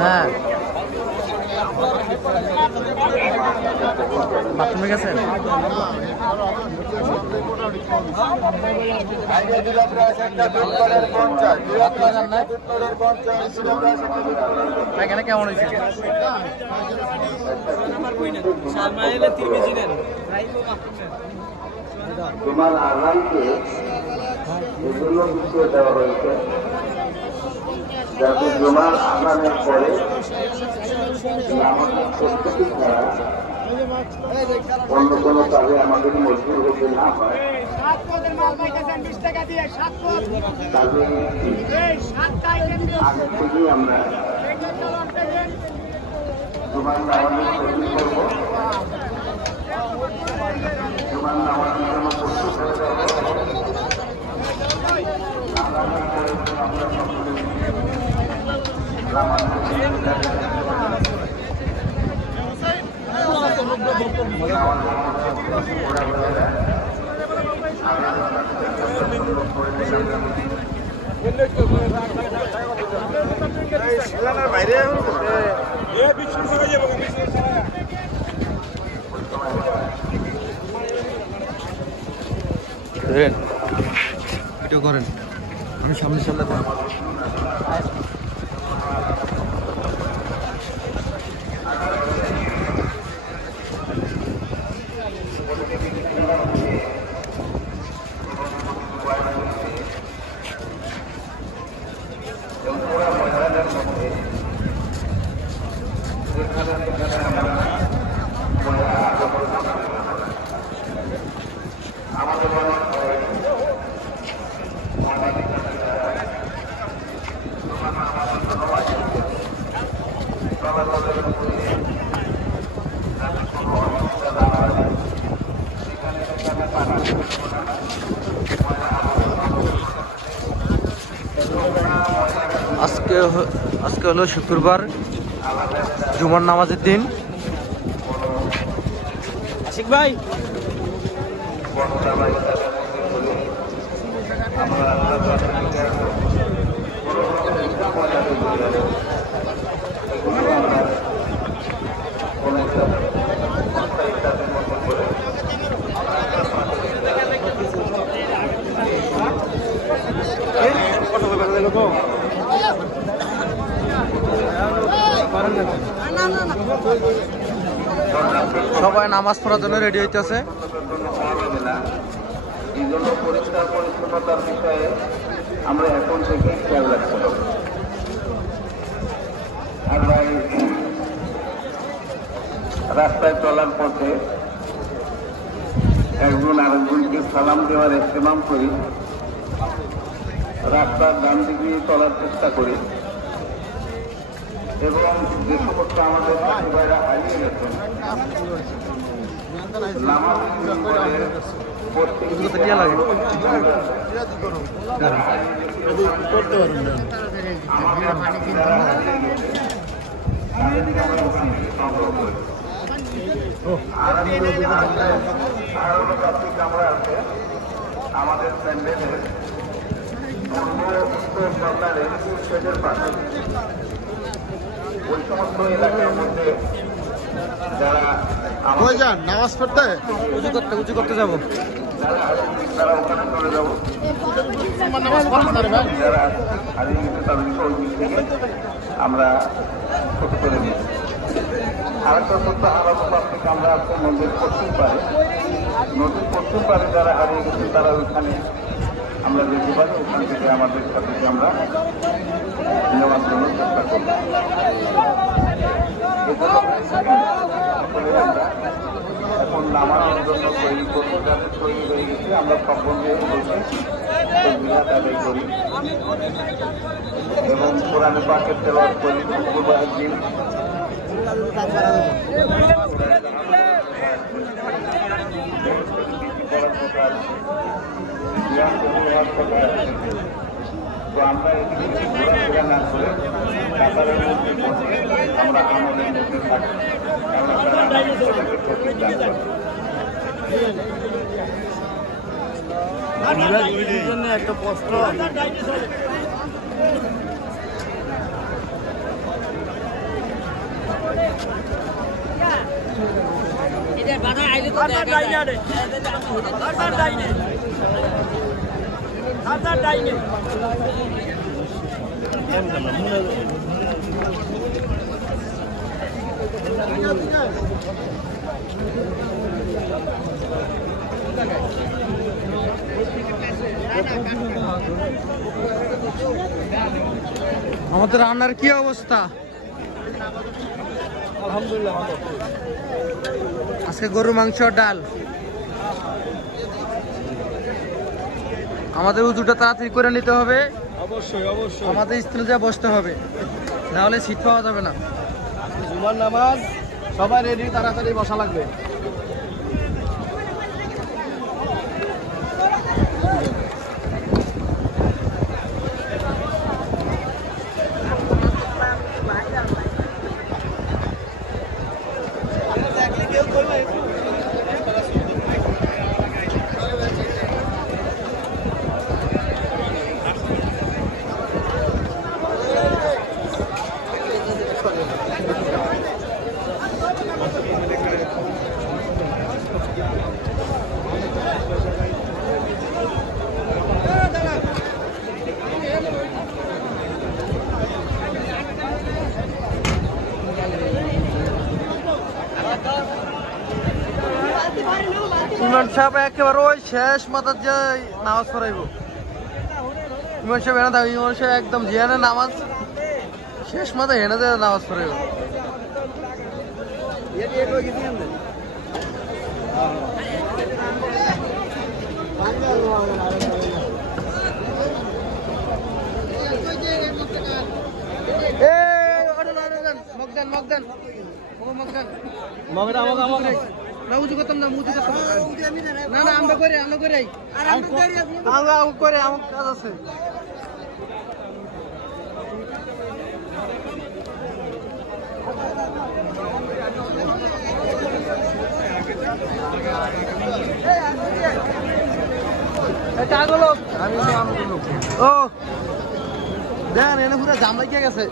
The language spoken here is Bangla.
হ্যাঁ বাথরুমে গেছেন? এখানে কেমন হয়েছে? তোমার আগামীকে এগুলো বিষয়ে দেওয়া হয়েছে যাতে জমার আগামের পরে আমাদের প্রস্তুতি ছাড়া অন্য কোনো কাজে আমাদের মজবুর হতে না হয়। আগে থেকেই আমরা জমার নামাজের তৈরি করব, জমার নামাজের জন্য প্রস্তুত হয়ে যাব। আগামীর পরে আমরা সকলে বাইরে ভিডিও করেন, আমি সামনে সামনে আজকে হলো শুক্রবার, জুমার নামাজের দিন। আশিক ভাই সবাই নামাজ পড়ার জন্য রেডি হইতেছে। এই জন্য পরিষ্কার পরিচ্ছন্নতার বিষয়ে আমরা এখন থেকে খেয়াল রাখতে হবে। আমরা রাস্তায় চলার পথে একজন আরেকজনকে সালাম দেওয়ার ইহতেমাম করি, রাস্তার ডান দিকে চলার চেষ্টা করি এবং যে সমস্ত আমাদের ভাইরা হারিয়ে গেছেন আমাদের প্যান্ডেলের সরকারের শেডের পাশে ওই সমস্ত এলাকার মধ্যে যারা নামাজ পড়তে উঁচু করতে যাবো, তারা ওখানে চলে যাবো। যারা হারিয়ে গেছে তাদেরকে ওই দিক থেকে আমরা ছোট করে নিই। আরেকটা সত্য আলাদা থেকে আমরা আজকে নদীর পশ্চিম পারে, নদীর পশ্চিম পারে যারা হারিয়ে গেছে তারা ওইখানে আমরা যেতে পারি, ওখান থেকে আমাদের সাথে আমরা নেওয়ার জন্য চেষ্টা করব। এখন নামানোর জন্য তৈরি করবো, যাদের তৈরি হয়ে গেছে আমরা সকলকে বসে তসবিহাত আদায় করি এবং কোরআন পাকের তেলাওয়াত করি। শুক্রবার দিন তো আমরা এদিকে ঘোরাফেরা না করে কাতারের মধ্যে আমরা আমাদের মধ্যে থাকি। আমরা জন্য একটা কষ্ট। আমাদের রান্নার কি অবস্থা? আলহামদুলিল্লাহ আজকে গরু মাংস ডাল। আমাদের উজুটা তাড়াতাড়ি করে নিতে হবে। অবশ্যই অবশ্যই আমাদের স্থানে যা বসতে হবে, নাহলে সিট পাওয়া যাবে না। জুমার নামাজ সবাই রেডি, তাড়াতাড়ি বসা লাগবে। ইমাম সাহেব একেবারে ওই শেষ মাথার যে নামাজ পড়াইব। ইমাম সাহেব এনে থাকবে, ইমাম সাহেব একদম জিয়ানে নামাজ শেষ মাথায় এনে দেয় নামাজ পড়াইব। না উজু করতাম না, মুজু করতাম না। না আমরা করে আমার কাজ আছে। ও দেন এনে পুরো জাম লাগিয়ে গেছে।